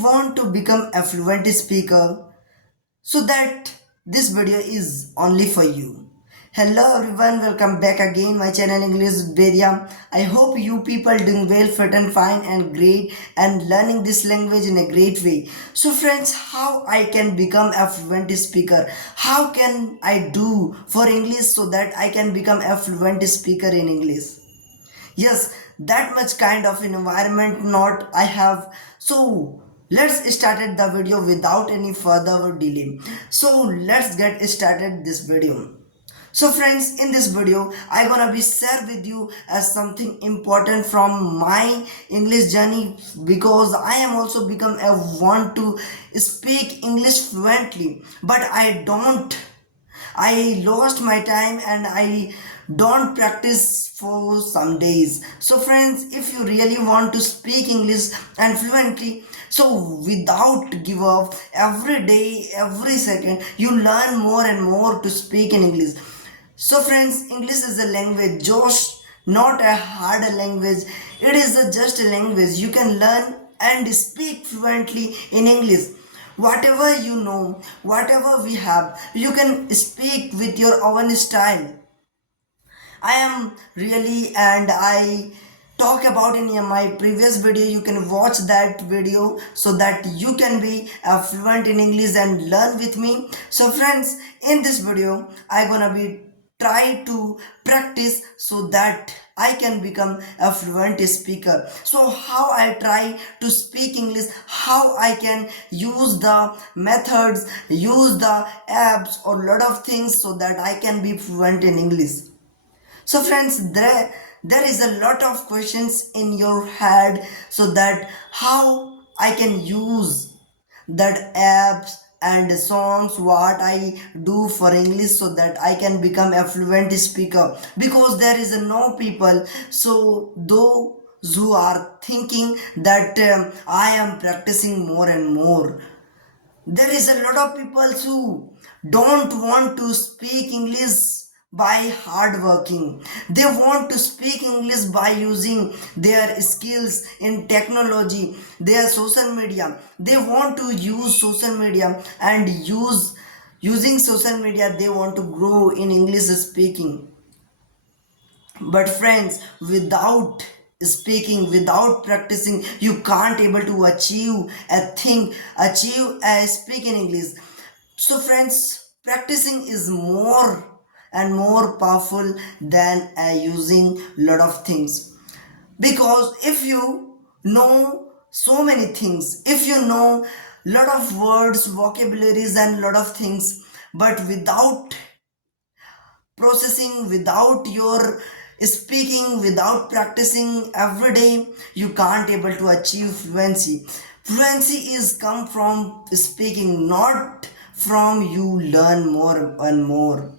want to become a fluent speaker, so that this video is only for you. Hello everyone, welcome back again my channel English Bedia. I hope you people doing well, fit and fine and great and learning this language in a great way. So friends, how I can become a fluent speaker? How can I do for English so that I can become a fluent speaker in English? Yes, that much kind of environment not I have. So let's started the video without any further delay. So let's get started this video. So friends, in this video I gonna be share with you as something important from my English journey, because I am also become a want to speak English fluently, but I lost my time and I don't practice for some days. So friends, if you really want to speak English and fluently, so without give up, every day, every second, you learn more and more to speak in English. So friends, English is a language, just not a hard language. It is just a language you can learn and speak fluently in English. Whatever you know, whatever we have, you can speak with your own style. I am really, and I talk about in my previous video. You can watch that video so that you can be fluent in English and learn with me. So friends, in this video I gonna be try to practice so that I can become a fluent speaker. So how I try to speak English, how I can use the methods, use the apps or lot of things so that I can be fluent in English. So friends, there is a lot of questions in your head, so that how I can use that apps and songs what I do for English so that I can become a fluent speaker, because there is no people. So those who are thinking that I am practicing more and more, there is a lot of people who don't want to speak English by hard working. They want to speak English by using their skills in technology, their social media. They want to use social media and using social media they want to grow in English speaking. But friends, without speaking, without practicing, you can't able to achieve a thing, achieve a speak in English. So friends, practicing is more and more powerful than using lot of things. Because if you know so many things, if you know lot of words, vocabularies and lot of things, but without processing, without your speaking, without practicing every day, you can't able to achieve fluency. Fluency is come from speaking, not from you learn more and more.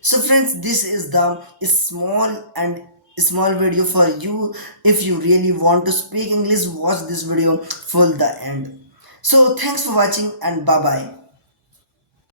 So friends, this is the small video for you. If you really want to speak English, watch this video full the end. So thanks for watching and bye bye.